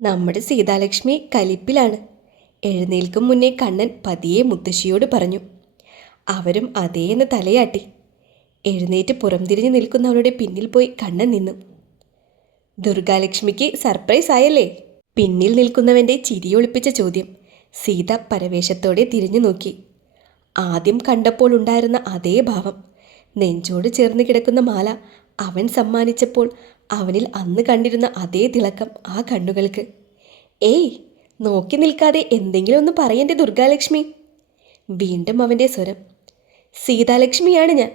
നമ്മുടെ സീതാലക്ഷ്മി കലിപ്പിലാണ്. എഴുന്നേൽക്കും മുന്നേ കണ്ണൻ പതിയെ മുത്തശ്ശിയോട് പറഞ്ഞു. അവരും അതേന്ന് തലയാട്ടി. എഴുന്നേറ്റ് പുറംതിരിഞ്ഞു നിൽക്കുന്നവളുടെ പിന്നിൽ പോയി കണ്ണൻ നിന്നു. ദുർഗാലക്ഷ്മിക്ക് സർപ്രൈസ് ആയല്ലേ? പിന്നിൽ നിൽക്കുന്നവൻ്റെ ചിരിയൊളിപ്പിച്ച ചോദ്യം. സീത പരവേശത്തോടെ തിരിഞ്ഞു നോക്കി. ആദ്യം കണ്ടപ്പോൾ ഉണ്ടായിരുന്ന അതേ ഭാവം, നെഞ്ചോട് ചേർന്ന് കിടക്കുന്ന മാല അവൻ സമ്മാനിച്ചപ്പോൾ അവനിൽ അന്ന് കണ്ടിരുന്ന അതേ തിളക്കം ആ കണ്ണുകൾക്ക്. ഏയ്, നോക്കി നിൽക്കാതെ എന്തെങ്കിലും ഒന്ന് പറയണ്ടേ ദുർഗാലക്ഷ്മി? വീണ്ടും അവൻ്റെ സ്വരം. സീതാലക്ഷ്മിയാണ് ഞാൻ.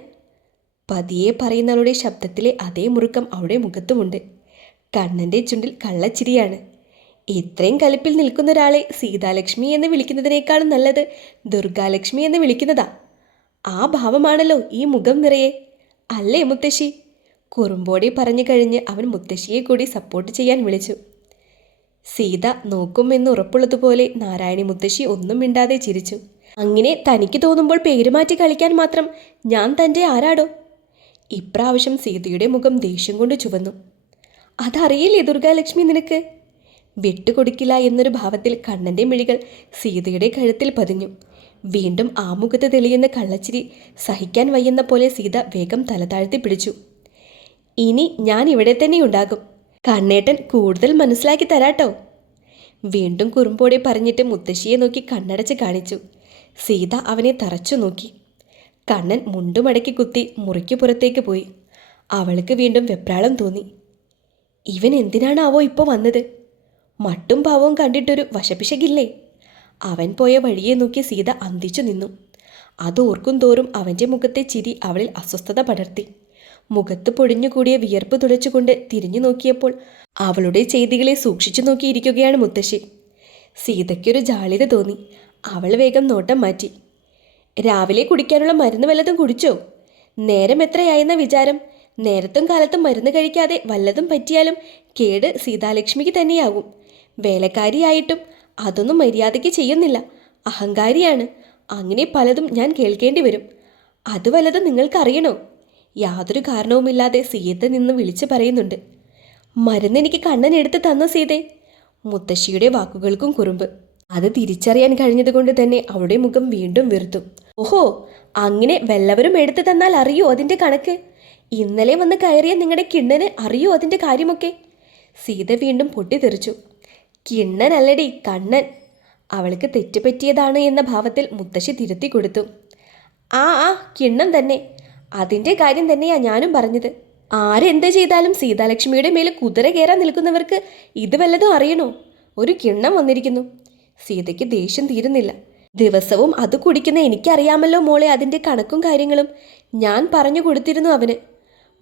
പതിയെ പറയുന്നവളുടെ ശബ്ദത്തിലെ അതേ മുറുക്കം അവളുടെ മുഖത്തുമുണ്ട്. കണ്ണൻ്റെ ചുണ്ടിൽ കള്ളച്ചിരിയാണ്. ഇത്രയും കലിപ്പിൽ നിൽക്കുന്ന ഒരാളെ സീതാലക്ഷ്മി എന്ന് വിളിക്കുന്നതിനേക്കാളും നല്ലത് ദുർഗാലക്ഷ്മി എന്ന് വിളിക്കുന്നതാ. ആ ഭാവമാണല്ലോ ഈ മുഖം നിറയെ, അല്ലേ മുത്തശ്ശി? കുറുമ്പോടെ പറഞ്ഞു കഴിഞ്ഞ് അവൻ മുത്തശ്ശിയെ കൂടി സപ്പോർട്ട് ചെയ്യാൻ വിളിച്ചു. സീത നോക്കുമെന്ന് ഉറപ്പുള്ളതുപോലെ നാരായണി മുത്തശ്ശി ഒന്നും മിണ്ടാതെ ചിരിച്ചു. അങ്ങനെ തനിക്ക് തോന്നുമ്പോൾ പേരുമാറ്റി കളിക്കാൻ മാത്രം ഞാൻ തൻ്റെ ആരാടോ? ഇപ്രാവശ്യം സീതയുടെ മുഖം ദേഷ്യം കൊണ്ട് ചുവന്നു. അതറിയില്ലേ ദുർഗാലക്ഷ്മി നിനക്ക്? വിട്ടുകൊടുക്കില്ല എന്നൊരു ഭാവത്തിൽ കണ്ണൻ്റെ മിഴികൾ സീതയുടെ കഴുത്തിൽ പതിഞ്ഞു. വീണ്ടും ആ മുഖത്ത് തെളിയുന്ന കള്ളച്ചിരി സഹിക്കാൻ വയ്യുന്ന പോലെ സീത വേഗം തലതാഴ്ത്തി പിടിച്ചു. ഇനി ഞാൻ ഇവിടെ തന്നെ ഉണ്ടാകും. കണ്ണേട്ടൻ കൂടുതൽ മനസ്സിലാക്കി തരാട്ടോ. വീണ്ടും കുറുമ്പോടെ പറഞ്ഞിട്ട് മുത്തശ്ശിയെ നോക്കി കണ്ണടച്ച് കാണിച്ചു. സീത അവനെ തറച്ചു നോക്കി. കണ്ണൻ മുണ്ടുമടക്കി കുത്തി മുറിക്കു പുറത്തേക്ക് പോയി. അവൾക്ക് വീണ്ടും വെപ്രാളം തോന്നി. ഇവൻ എന്തിനാണാവോ ഇപ്പോൾ വന്നത്? മട്ടും പാവവും കണ്ടിട്ടൊരു വശപിശകില്ലേ? അവൻ പോയ വഴിയെ നോക്കി സീത അന്തിച്ചു നിന്നു. അതോർക്കും തോറും അവൻ്റെ മുഖത്തെ ചിരി അവളിൽ അസ്വസ്ഥത പടർത്തി. മുഖത്ത് പൊടിഞ്ഞുകൂടിയ വിയർപ്പ് തുളച്ചുകൊണ്ട് തിരിഞ്ഞു നോക്കിയപ്പോൾ അവളുടെ ചെയ്തികളെ സൂക്ഷിച്ചു നോക്കിയിരിക്കുകയാണ് മുത്തശ്ശി. സീതയ്ക്കൊരു ജാള്യത തോന്നി. അവൾ വേഗം നോട്ടം മാറ്റി. രാവിലെ കുടിക്കാനുള്ള മരുന്ന് വല്ലതും കുടിച്ചോ? നേരം എത്രയായെന്ന വിചാരം? നേരത്തും കാലത്തും മരുന്ന് കഴിക്കാതെ വല്ലതും പറ്റിയാലും കേട് സീതാലക്ഷ്മിക്ക് തന്നെയാകും. വേലക്കാരിയായിട്ടും അതൊന്നും മര്യാദയ്ക്ക് ചെയ്യുന്നില്ല. അഹങ്കാരിയാണ്. അങ്ങനെ പലതും ഞാൻ കേൾക്കേണ്ടി വരും. അത് വല്ലതും നിങ്ങൾക്കറിയണോ? യാതൊരു കാരണവുമില്ലാതെ സീത നിന്ന് വിളിച്ചു പറയുന്നുണ്ട്. മരുന്ന് എനിക്ക് കണ്ണൻ എടുത്ത് തന്ന സീതേ. മുത്തശ്ശിയുടെ വാക്കുകൾക്കും കുറുമ്പ്. അത് തിരിച്ചറിയാൻ കഴിഞ്ഞതുകൊണ്ട് തന്നെ അവളുടെ മുഖം വീണ്ടും വീർത്തു. ഓഹോ, അങ്ങനെ വല്ലവരും എടുത്തു തന്നാൽ അറിയോ അതിൻ്റെ കണക്ക്? ഇന്നലെ വന്ന് കയറിയ നിങ്ങളുടെ കിണ്ണന് അറിയോ അതിൻ്റെ കാര്യമൊക്കെ? സീത വീണ്ടും പൊട്ടിത്തെറിച്ചു. കിണ്ണനല്ലടി, കണ്ണൻ. അവൾക്ക് തെറ്റുപറ്റിയതാണ് എന്ന ഭാവത്തിൽ മുത്തശ്ശി തിരുത്തി കൊടുത്തു. ആ ആ കിണ്ണം തന്നെ. അതിൻ്റെ കാര്യം തന്നെയാ ഞാനും പറഞ്ഞത്. ആരെന്ത് ചെയ്താലും സീതാലക്ഷ്മിയുടെ മേലെ കുതിര കയറാൻ നിൽക്കുന്നവർക്ക് ഇത് വല്ലതും അറിയണോ? ഒരു കിണ്ണം വന്നിരിക്കുന്നു. സീതയ്ക്ക് ദേഷ്യം തീരുന്നില്ല. ദിവസവും അത് കുടിക്കുന്ന എനിക്കറിയാമല്ലോ മോളെ അതിൻ്റെ കണക്കും കാര്യങ്ങളും. ഞാൻ പറഞ്ഞു കൊടുത്തിരുന്നു അവന്.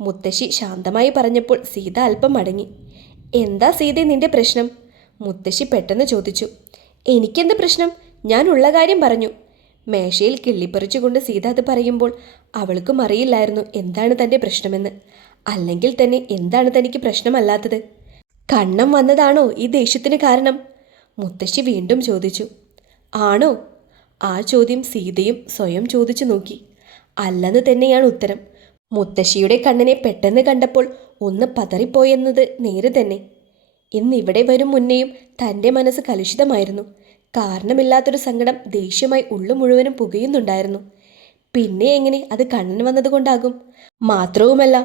മുത്തശ്ശി ശാന്തമായി പറഞ്ഞപ്പോൾ സീത അല്പം മടങ്ങി. എന്താ സീത നിന്റെ പ്രശ്നം? മുത്തശ്ശി പെട്ടെന്ന് ചോദിച്ചു. എനിക്കെന്ത് പ്രശ്നം? ഞാൻ ഉള്ള കാര്യം പറഞ്ഞു. മേശയിൽ കിള്ളിപ്പറിച്ചുകൊണ്ട് സീത അത് പറയുമ്പോൾ അവൾക്കും അറിയില്ലായിരുന്നു എന്താണ് തൻ്റെ പ്രശ്നമെന്ന്. അല്ലെങ്കിൽ തന്നെ എന്താണ് തനിക്ക് പ്രശ്നമല്ലാത്തത്? കണ്ണം വന്നതാണോ ഈ ദേഷ്യത്തിന് കാരണം? മുത്തശ്ശി വീണ്ടും ചോദിച്ചു. ആണോ? ആ ചോദ്യം സീതയും സ്വയം ചോദിച്ചു നോക്കി. അല്ലെന്ന് തന്നെയാണ് ഉത്തരം. മുത്തശ്ശിയുടെ കണ്ണനെ പെട്ടെന്ന് കണ്ടപ്പോൾ ഒന്ന് പതറിപ്പോയെന്നത് നേരെ തന്നെ. ഇന്നിവിടെ വരും മുന്നേയും തൻ്റെ മനസ്സ് കലുഷിതമായിരുന്നു. കാരണമില്ലാത്തൊരു സങ്കടം ദേഷ്യമായി ഉള്ളു മുഴുവനും പുകയുന്നുണ്ടായിരുന്നു. പിന്നെ എങ്ങനെ അത് കണ്ണൻ വന്നതുകൊണ്ടാകും? മാത്രവുമല്ല,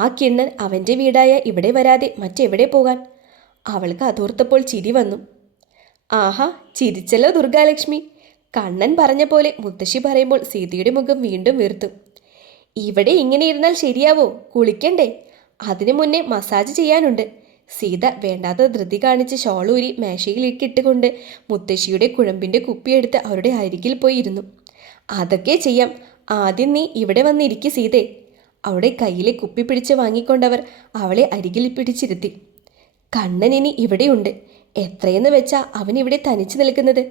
ആ കിണ്ണൻ അവൻ്റെ വീടായ ഇവിടെ വരാതെ മറ്റെവിടെ പോകാൻ? അവൾക്ക് അതോർത്തപ്പോൾ ചിരി വന്നു. ആഹാ, ചിരിച്ചല്ലോ ദുർഗാലക്ഷ്മി. കണ്ണൻ പറഞ്ഞ പോലെ മുത്തശ്ശി പറയുമ്പോൾ സീതയുടെ മുഖം വീണ്ടും വീർത്തു. ഇവിടെ ഇങ്ങനെ ഇരുന്നാൽ ശരിയാവോ? കുളിക്കണ്ടേ? അതിനു മുന്നേ മസാജ് ചെയ്യാനുണ്ട്. സീത വേണ്ടാത്ത ധൃതി കാണിച്ച് ഷോളൂരി മേശയിലേക്ക് ഇട്ടുകൊണ്ട് മുത്തശ്ശിയുടെ കുഴമ്പിൻ്റെ കുപ്പിയെടുത്ത് അവരുടെ അരികിൽ പോയി ഇരുന്നു. അതൊക്കെ ചെയ്യാം. ആദ്യം നീ ഇവിടെ വന്നിരിക്കും സീതേ. അവളുടെ കയ്യിലെ കുപ്പി പിടിച്ച് വാങ്ങിക്കൊണ്ടവർ അവളെ അരികിൽ പിടിച്ചിരുത്തി. കണ്ണൻ ഇനി ഇവിടെയുണ്ട്. എത്രയെന്ന് വെച്ചാ അവനിവിടെ തനിച്ചു നിൽക്കുന്നത്?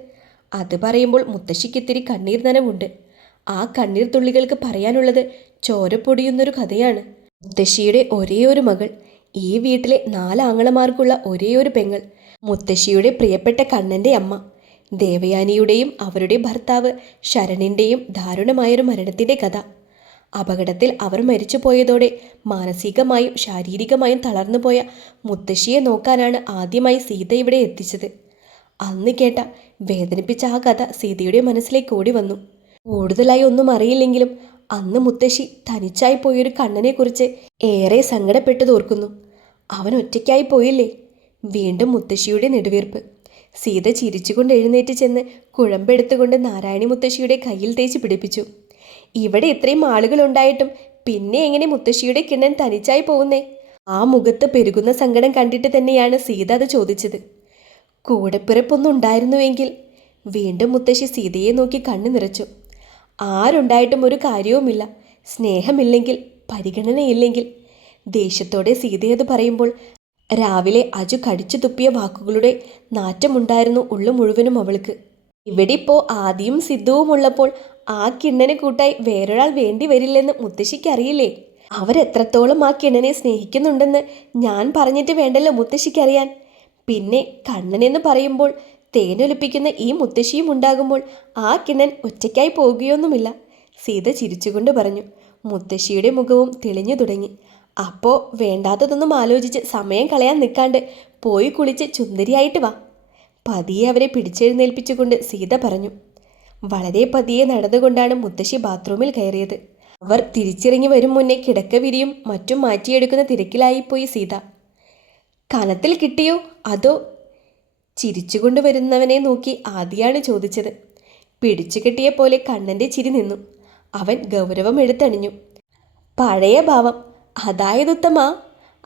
അത് പറയുമ്പോൾ മുത്തശ്ശിക്കിത്തിരി കണ്ണീർ നനവുണ്ട്. ആ കണ്ണീർ തുള്ളികൾക്ക് പറയാനുള്ളത് ചോരപ്പൊടിയുന്നൊരു കഥയാണ്. മുത്തശ്ശിയുടെ ഒരേ ഒരു മകൾ, ഈ വീട്ടിലെ 4 ആങ്ങളമാർക്കുള്ള ഒരേ ഒരു പെങ്ങൾ, മുത്തശ്ശിയുടെ പ്രിയപ്പെട്ട കണ്ണൻ്റെ അമ്മ, ദേവയാനിയുടെയും അവരുടെ ഭർത്താവ് ശരണിൻ്റെയും ദാരുണമായൊരു മരണത്തിൻ്റെ കഥ. അപകടത്തിൽ അവർ മരിച്ചുപോയതോടെ മാനസികമായും ശാരീരികമായും തളർന്നുപോയ മുത്തശ്ശിയെ നോക്കാനാണ് ആദ്യമായി സീത ഇവിടെ എത്തിച്ചത്. അന്ന് കേട്ട വേദനിപ്പിച്ച ആ കഥ സീതയുടെ മനസ്സിലേക്ക് ഓടി വന്നു. കൂടുതലായി ഒന്നും അറിയില്ലെങ്കിലും അന്ന് മുത്തശ്ശി തനിച്ചായി പോയൊരു കണ്ണനെക്കുറിച്ച് ഏറെ സങ്കടപ്പെട്ടു തോർക്കുന്നു. അവൻ ഒറ്റയ്ക്കായി പോയില്ലേ? വീണ്ടും മുത്തശ്ശിയുടെ നെടുവീർപ്പ്. സീത ചിരിച്ചുകൊണ്ട് എഴുന്നേറ്റ് ചെന്ന് കുഴമ്പെടുത്തുകൊണ്ട് നാരായണി മുത്തശ്ശിയുടെ കയ്യിൽ തേച്ച് പിടിപ്പിച്ചു. ഇവിടെ ഇത്രയും ആളുകളുണ്ടായിട്ടും പിന്നെ എങ്ങനെ മുത്തശ്ശിയുടെ കിണ്ണൻ തനിച്ചായി പോകുന്നേ? ആ മുഖത്ത് പെരുകുന്ന സങ്കടം കണ്ടിട്ട് തന്നെയാണ് സീത അത് ചോദിച്ചത്. കൂടെപ്പിറപ്പൊന്നും ഉണ്ടായിരുന്നുവെങ്കിൽ. വീണ്ടും മുത്തശ്ശി സീതയെ നോക്കി കണ്ണു നിറച്ചു. ആരുണ്ടായിട്ടും ഒരു കാര്യവുമില്ല. സ്നേഹമില്ലെങ്കിൽ, പരിഗണനയില്ലെങ്കിൽ. ദേഷ്യത്തോടെ സീതയത് പറയുമ്പോൾ രാവിലെ അജു കടിച്ചു തുപ്പിയ വാക്കുകളുടെ നാറ്റമുണ്ടായിരുന്നു ഉള്ളു മുഴുവനും അവൾക്ക്. ഇവിടെ ഇപ്പോൾ ആദിയും സിദ്ധുവും ഉള്ളപ്പോൾ ആ കിണ്ണനെ കൂട്ടായി വേറൊരാൾ വേണ്ടി വരില്ലെന്ന് മുത്തശ്ശിക്കറിയില്ലേ? അവരെത്രത്തോളം ആ കിണ്ണനെ സ്നേഹിക്കുന്നുണ്ടെന്ന് ഞാൻ പറഞ്ഞിട്ട് വേണ്ടല്ലോ മുത്തശ്ശിക്കറിയാൻ. പിന്നെ കണ്ണനെന്ന് പറയുമ്പോൾ തേനൊലിപ്പിക്കുന്ന ഈ മുത്തശ്ശിയും ഉണ്ടാകുമ്പോൾ ആ കിണ്ണൻ ഒറ്റയ്ക്കായി പോകുകയൊന്നുമില്ല. സീത ചിരിച്ചുകൊണ്ട് പറഞ്ഞു. മുത്തശ്ശിയുടെ മുഖവും തെളിഞ്ഞു തുടങ്ങി. അപ്പോൾ വേണ്ടാത്തതൊന്നും ആലോചിച്ച് സമയം കളയാൻ നിൽക്കാണ്ട് പോയി കുളിച്ച് ചുന്ദരിയായിട്ട് വാ. പതിയെ അവരെ പിടിച്ചെഴുന്നേൽപ്പിച്ചുകൊണ്ട് സീത പറഞ്ഞു. വളരെ പതിയെ നടന്നുകൊണ്ടാണ് മുത്തശ്ശി ബാത്റൂമിൽ കയറിയത്. അവർ തിരിച്ചിറങ്ങി വരും മുന്നേ കിടക്കവിരിയും മറ്റും മാറ്റിയെടുക്കുന്ന തിരക്കിലായിപ്പോയി സീത. കനത്തിൽ കിട്ടിയോ അതോ? ചിരിച്ചുകൊണ്ട് വരുന്നവനെ നോക്കി ആദിയാണ് ചോദിച്ചത്. പിടിച്ചു കെട്ടിയ പോലെ കണ്ണൻ്റെ ചിരി നിന്നു. അവൻ ഗൗരവം എടുത്തണിഞ്ഞു. പഴയ ഭാവം, അതായത് ഉത്തമാ.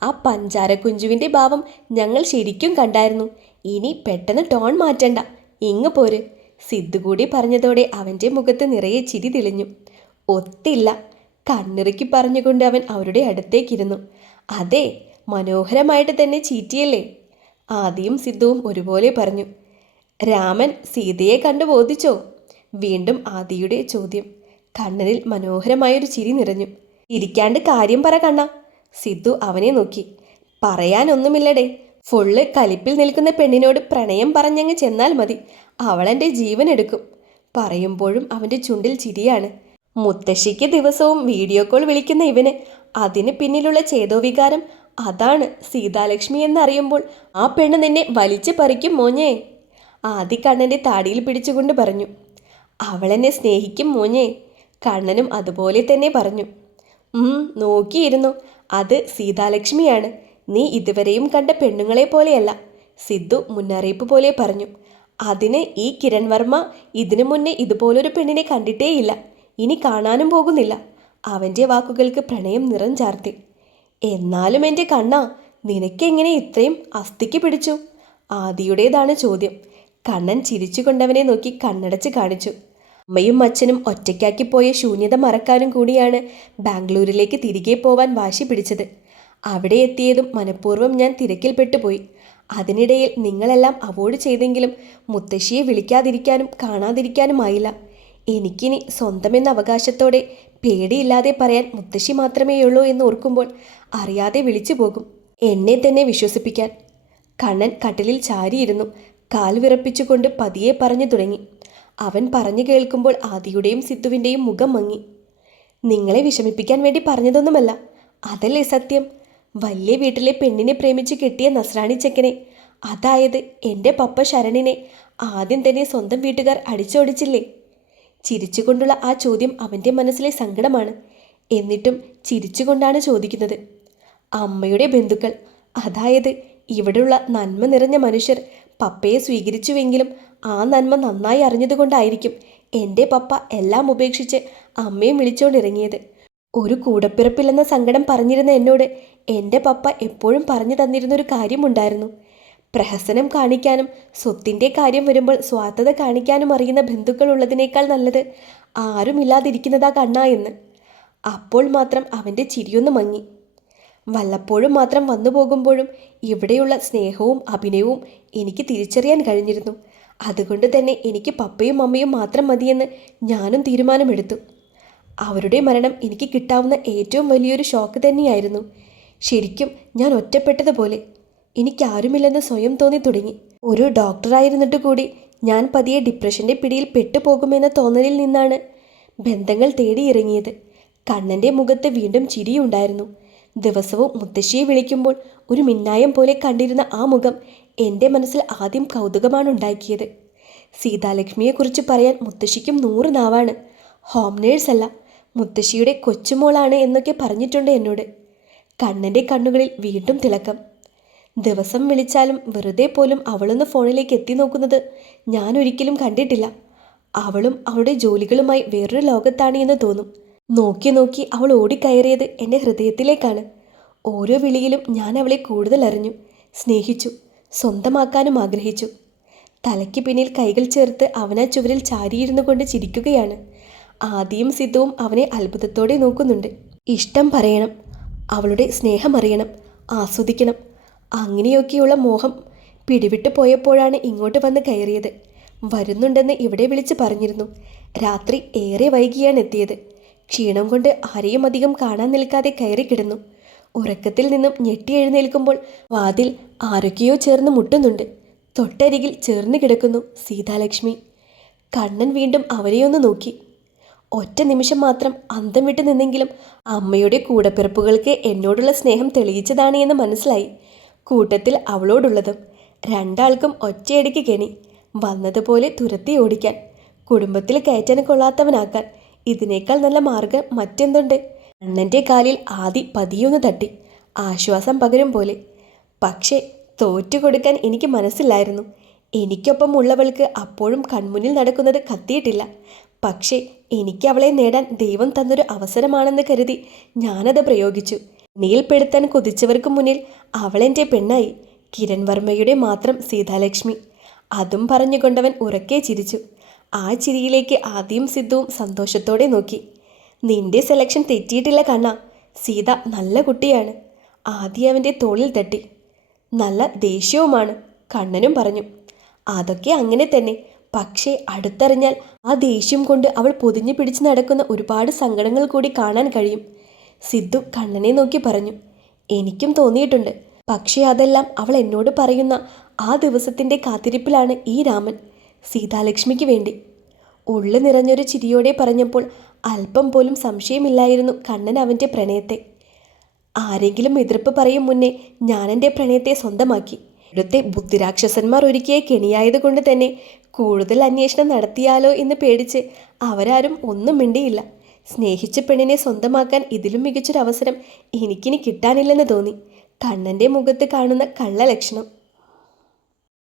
ആ പഞ്ചാര കുഞ്ചുവിൻ്റെ ഭാവം ഞങ്ങൾ ശരിക്കും കണ്ടായിരുന്നു. ഇനി പെട്ടെന്ന് ടോൺ മാറ്റണ്ട, ഇങ്ങ് പോര്. സിദ്ധു കൂടി പറഞ്ഞതോടെ അവൻ്റെ മുഖത്ത് നിറയെ ചിരി തെളിഞ്ഞു. ഒത്തില്ല, കണ്ണിറുക്കി പറഞ്ഞുകൊണ്ട് അവൻ അവരുടെ അടുത്തേക്കിരുന്നു. അതെ, മനോഹരമായിട്ട് തന്നെ ചീറ്റിയല്ലേ? ആദിയും സിദ്ധുവും ഒരുപോലെ പറഞ്ഞു. രാമൻ സീതയെ കണ്ടു ബോധിച്ചോ? വീണ്ടും ആദിയുടെ ചോദ്യം. കണ്ണനിൽ മനോഹരമായൊരു ചിരി നിറഞ്ഞു. ഇരിക്കാണ്ട് കാര്യം പറ കണ്ണ. സിദ്ധു അവനെ നോക്കി. പറയാനൊന്നുമില്ലടേ. ഫുള്ള് കലിപ്പിൽ നിൽക്കുന്ന പെണ്ണിനോട് പ്രണയം പറഞ്ഞങ്ങ് ചെന്നാൽ മതി, അവളെൻ്റെ ജീവൻ എടുക്കും. പറയുമ്പോഴും അവൻ്റെ ചുണ്ടിൽ ചിരിയാണ്. മുത്തശ്ശിക്ക് ദിവസവും വീഡിയോ കോൾ വിളിക്കുന്ന ഇവന് അതിന് പിന്നിലുള്ള ചേതോവികാരം അതാണ് സീതാലക്ഷ്മി എന്നറിയുമ്പോൾ ആ പെണ്ണ് നിന്നെ വലിച്ചു പറിക്കും മോഞ്ഞേ. ആദി കണ്ണൻ്റെ താടിയിൽ പിടിച്ചുകൊണ്ട് പറഞ്ഞു. അവളെന്നെ സ്നേഹിക്കും മോഞ്ഞേ. കണ്ണനും അതുപോലെ തന്നെ പറഞ്ഞു. നോക്കിയിരുന്നു, അത് സീതാലക്ഷ്മിയാണ്. നീ ഇതുവരെയും കണ്ട പെണ്ണുങ്ങളെ പോലെയല്ല, സിദ്ധു മുന്നറിയിപ്പ് പോലെ പറഞ്ഞു. അതിന് ഈ കിരൺ വർമ്മ ഇതിനു മുന്നേ ഇതുപോലൊരു പെണ്ണിനെ കണ്ടിട്ടേയില്ല, ഇനി കാണാനും പോകുന്നില്ല. അവൻ്റെ വാക്കുകൾക്ക് പ്രണയം നിറം ചാർത്തി. എന്നാലും എൻ്റെ കണ്ണാ, നിനക്കെങ്ങനെ ഇത്രയും അസ്ഥിക്ക് പിടിച്ചു? ആദിയുടേതാണ് ചോദ്യം. കണ്ണൻ ചിരിച്ചുകൊണ്ടവനെ നോക്കി കണ്ണടച്ച് കാണിച്ചു. അമ്മയും അച്ഛനും ഒറ്റയ്ക്കാക്കി പോയ ശൂന്യത മറക്കാനും കൂടിയാണ് ബാംഗ്ലൂരിലേക്ക് തിരികെ പോവാൻ വാശി പിടിച്ചത്. അവിടെ എത്തിയതും മനഃപൂർവ്വം ഞാൻ തിരക്കിൽപ്പെട്ടുപോയി. അതിനിടയിൽ നിങ്ങളെല്ലാം അവോയ്ഡ് ചെയ്തെങ്കിലും മുത്തശ്ശിയെ വിളിക്കാതിരിക്കാനും കാണാതിരിക്കാനുമായില്ല. എനിക്കിനി സ്വന്തമെന്ന അവകാശത്തോടെ പേടിയില്ലാതെ പറയാൻ മുത്തശ്ശി മാത്രമേയുള്ളൂ എന്ന് ഓർക്കുമ്പോൾ അറിയാതെ വിളിച്ചു പോകും. എന്നെ തന്നെ വിശ്വസിപ്പിക്കാൻ. കണ്ണൻ കട്ടിലിൽ ചാരിയിരുന്നു കാൽ വിറപ്പിച്ചുകൊണ്ട് പതിയെ പറഞ്ഞു തുടങ്ങി. അവൻ പറഞ്ഞു കേൾക്കുമ്പോൾ ആദിയുടെയും സിദ്ധുവിൻ്റെയും മുഖം മങ്ങി. നിങ്ങളെ വിഷമിപ്പിക്കാൻ വേണ്ടി പറഞ്ഞതൊന്നുമല്ല, അതല്ലേ സത്യം. വലിയ വീട്ടിലെ പെണ്ണിനെ പ്രേമിച്ച് കെട്ടിയ നസ്രാണി ചെക്കനെ, അതായത് എൻ്റെ പപ്പ ശരണിനെ ആദ്യം തന്നെ സ്വന്തം വീട്ടുകാർ അടിച്ചോടിച്ചില്ലേ? ചിരിച്ചുകൊണ്ടുള്ള ആ ചോദ്യം അവൻ്റെ മനസ്സിലെ സങ്കടമാണ്. എന്നിട്ടും ചിരിച്ചുകൊണ്ടാണ് ചോദിക്കുന്നത്. അമ്മയുടെ ബന്ധുക്കൾ, അതായത് ഇവിടെയുള്ള നന്മ നിറഞ്ഞ മനുഷ്യർ പപ്പയെ സ്വീകരിച്ചുവെങ്കിലും ആ നന്മ നന്നായി അറിഞ്ഞതുകൊണ്ടായിരിക്കും എൻ്റെ പപ്പ എല്ലാം ഉപേക്ഷിച്ച് അമ്മയും വിളിച്ചുകൊണ്ടിറങ്ങിയത്. ഒരു കൂടപ്പിറപ്പില്ലെന്ന സങ്കടം പറഞ്ഞിരുന്ന എന്നോട് എൻ്റെ പപ്പ എപ്പോഴും പറഞ്ഞു തന്നിരുന്നൊരു കാര്യമുണ്ടായിരുന്നു. പ്രഹസനം കാണിക്കാനും സ്വത്തിൻ്റെ കാര്യം വരുമ്പോൾ സ്വാർത്ഥത കാണിക്കാനും അറിയുന്ന ബന്ധുക്കൾ ഉള്ളതിനേക്കാൾ നല്ലത് ആരുമില്ലാതിരിക്കുന്നതാ കണ്ണാ എന്ന്. അപ്പോൾ മാത്രം അവൻ്റെ ചിരിയൊന്ന് മങ്ങി. വല്ലപ്പോഴും മാത്രം വന്നു പോകുമ്പോഴും ഇവിടെയുള്ള സ്നേഹവും അഭിനയവും എനിക്ക് തിരിച്ചറിയാൻ കഴിഞ്ഞിരുന്നു. അതുകൊണ്ട് തന്നെ എനിക്ക് പപ്പയും അമ്മയും മാത്രം മതിയെന്ന് ഞാനും തീരുമാനമെടുത്തു. അവരുടെ മരണം എനിക്ക് കിട്ടാവുന്ന ഏറ്റവും വലിയൊരു ഷോക്ക് തന്നെയായിരുന്നു. ശരിക്കും ഞാൻ ഒറ്റപ്പെട്ടതുപോലെ. എനിക്കാരുമില്ലെന്ന് സ്വയം തോന്നി തുടങ്ങി. ഒരു ഡോക്ടറായിരുന്നിട്ട് കൂടി ഞാൻ പതിയെ ഡിപ്രഷൻ്റെ പിടിയിൽ പെട്ടുപോകുമെന്ന തോന്നലിൽ നിന്നാണ് ബന്ധങ്ങൾ തേടിയിറങ്ങിയത്. കണ്ണൻ്റെ മുഖത്ത് വീണ്ടും ചിരിയുണ്ടായിരുന്നു. ദിവസവും മുത്തശ്ശിയെ വിളിക്കുമ്പോൾ ഒരു മിന്നായം പോലെ കണ്ടിരുന്ന ആ മുഖം എൻ്റെ മനസ്സിൽ ആദ്യം കൗതുകമാണ് ഉണ്ടാക്കിയത്. സീതാലക്ഷ്മിയെക്കുറിച്ച് പറയാൻ മുത്തശ്ശിക്കും 100 നാവാണ്. ഹോം നേഴ്സല്ല, മുത്തശ്ശിയുടെ കൊച്ചുമോളാണ് എന്നൊക്കെ പറഞ്ഞിട്ടുണ്ട് എന്നോട്. കണ്ണൻ്റെ കണ്ണുകളിൽ വീണ്ടും തിളക്കം. ദിവസം വിളിച്ചാലും വെറുതെ പോലും അവളൊന്ന് ഫോണിലേക്ക് എത്തി നോക്കുന്നത് ഞാൻ ഒരിക്കലും കണ്ടിട്ടില്ല. അവളും അവളുടെ ജോലികളുമായി വേറൊരു ലോകത്താണ് എന്ന് തോന്നും. നോക്കി നോക്കി അവൾ ഓടിക്കയറിയത് എൻ്റെ ഹൃദയത്തിലേക്കാണ്. ഓരോ വിളിയിലും ഞാൻ അവളെ കൂടുതൽ അറിഞ്ഞു, സ്നേഹിച്ചു, സ്വന്തമാക്കാനും ആഗ്രഹിച്ചു. തലയ്ക്ക് പിന്നിൽ കൈകൾ ചേർത്ത് അവനാ ചുവരിൽ ചാരിയിരുന്നു കൊണ്ട് ചിരിക്കുകയാണ്. ആദിയും സിദ്ധുവും അവനെ അത്ഭുതത്തോടെ നോക്കുന്നുണ്ട്. ഇഷ്ടം പറയണം, അവളുടെ സ്നേഹം അറിയണം, ആസ്വദിക്കണം, അങ്ങനെയൊക്കെയുള്ള മോഹം പിടിവിട്ടു പോയപ്പോഴാണ് ഇങ്ങോട്ട് വന്ന് കയറിയത്. വരുന്നുണ്ടെന്ന് ഇവിടെ വിളിച്ച് പറഞ്ഞിരുന്നു. രാത്രി ഏറെ വൈകിയാണ് എത്തിയത്. ക്ഷീണം കൊണ്ട് ആരെയും അധികം കാണാൻ നിൽക്കാതെ കയറി കിടന്നു. ഉറക്കത്തിൽ നിന്നും ഞെട്ടി എഴുന്നേൽക്കുമ്പോൾ വാതിൽ ആരൊക്കെയോ ചേർന്ന് മുട്ടുന്നുണ്ട്. തൊട്ടരികിൽ ചേർന്ന് കിടക്കുന്നു സീതാലക്ഷ്മി. കണ്ണൻ വീണ്ടും അവരെയൊന്ന് നോക്കി. ഒറ്റ നിമിഷം മാത്രം അന്തം വിട്ട് നിന്നെങ്കിലും അമ്മയുടെ കൂടപ്പിറപ്പുകൾക്ക് എന്നോടുള്ള സ്നേഹം തെളിയിച്ചതാണ് എന്ന് മനസ്സിലായി. കൂട്ടത്തിൽ അവളോടുള്ളതും. രണ്ടാൾക്കും ഒറ്റയടിക്ക് കെണി. വന്നതുപോലെ തുരത്തി ഓടിക്കാൻ, കുടുംബത്തിൽ കയറ്റാൻ കൊള്ളാത്തവനാക്കാൻ. ഇതിനേക്കാൾ നല്ല മാർഗം മറ്റെന്തുണ്ട്? കണ്ണൻ്റെ കാലിൽ ആദി പതിയൊന്ന് തട്ടി, ആശ്വാസം പകരും പോലെ. പക്ഷേ തോറ്റുകൊടുക്കാൻ എനിക്ക് മനസ്സില്ലായിരുന്നു. എനിക്കൊപ്പം ഉള്ളവൾക്ക് അപ്പോഴും കൺമുന്നിൽ നടക്കുന്നത് കത്തിയിട്ടില്ല. പക്ഷേ എനിക്ക് അവളെ നേടാൻ ദൈവം തന്നൊരു അവസരമാണെന്ന് കരുതി ഞാനത് പ്രയോഗിച്ചു. നീൽപ്പെടുത്താൻ കൊതിച്ചവർക്ക് മുന്നിൽ അവളെൻ്റെ പെണ്ണായി. കിരൺ വർമ്മയുടെ മാത്രം സീതാലക്ഷ്മി. അതും പറഞ്ഞുകൊണ്ടവൻ ഉറക്കെ ചിരിച്ചു. ആ ചിരിയിലേക്ക് ആദിയും സിദ്ധുവും സന്തോഷത്തോടെ നോക്കി. നിന്റെ സെലക്ഷൻ തെറ്റിയിട്ടില്ല കണ്ണാ, സീത നല്ല കുട്ടിയാണ്. ആദി അവൻ്റെ തോളിൽ തട്ടി. നല്ല ദേഷ്യവുമാണ്, കണ്ണനും പറഞ്ഞു. അതൊക്കെ അങ്ങനെ തന്നെ. പക്ഷേ അടുത്തറിഞ്ഞാൽ ആ ദേഷ്യം കൊണ്ട് അവൾ പൊതിഞ്ഞു പിടിച്ച് നടക്കുന്ന ഒരുപാട് സങ്കടങ്ങൾ കൂടി കാണാൻ കഴിയും. സിദ്ധു കണ്ണനെ നോക്കി പറഞ്ഞു. എനിക്കും തോന്നിയിട്ടുണ്ട്. പക്ഷേ അതെല്ലാം അവൾ എന്നോട് പറയുന്ന ആ ദിവസത്തിൻ്റെ കാത്തിരിപ്പിലാണ് ഈ രാമൻ, സീതാലക്ഷ്മിക്ക് വേണ്ടി. ഉള്ളു നിറഞ്ഞൊരു ചിരിയോടെ പറഞ്ഞപ്പോൾ അല്പം പോലും സംശയമില്ലായിരുന്നു കണ്ണൻ അവൻ്റെ പ്രണയത്തെ. ആരെങ്കിലും എതിർപ്പ് പറയും മുന്നേ ഞാനെൻ്റെ പ്രണയത്തെ സ്വന്തമാക്കി. ഇവിടുത്തെ ബുദ്ധിരാക്ഷസന്മാർ ഒരുക്കിയ കെണിയായതുകൊണ്ട് തന്നെ കൂടുതൽ അന്വേഷണം നടത്തിയാലോ എന്ന് പേടിച്ച് അവരാരും ഒന്നും മിണ്ടിയില്ല. സ്നേഹിച്ച പെണ്ണിനെ സ്വന്തമാക്കാൻ ഇതിലും മികച്ചൊരവസരം എനിക്കിനി കിട്ടാനില്ലെന്ന് തോന്നി. കണ്ണൻ്റെ മുഖത്ത് കാണുന്ന കള്ളലക്ഷണം.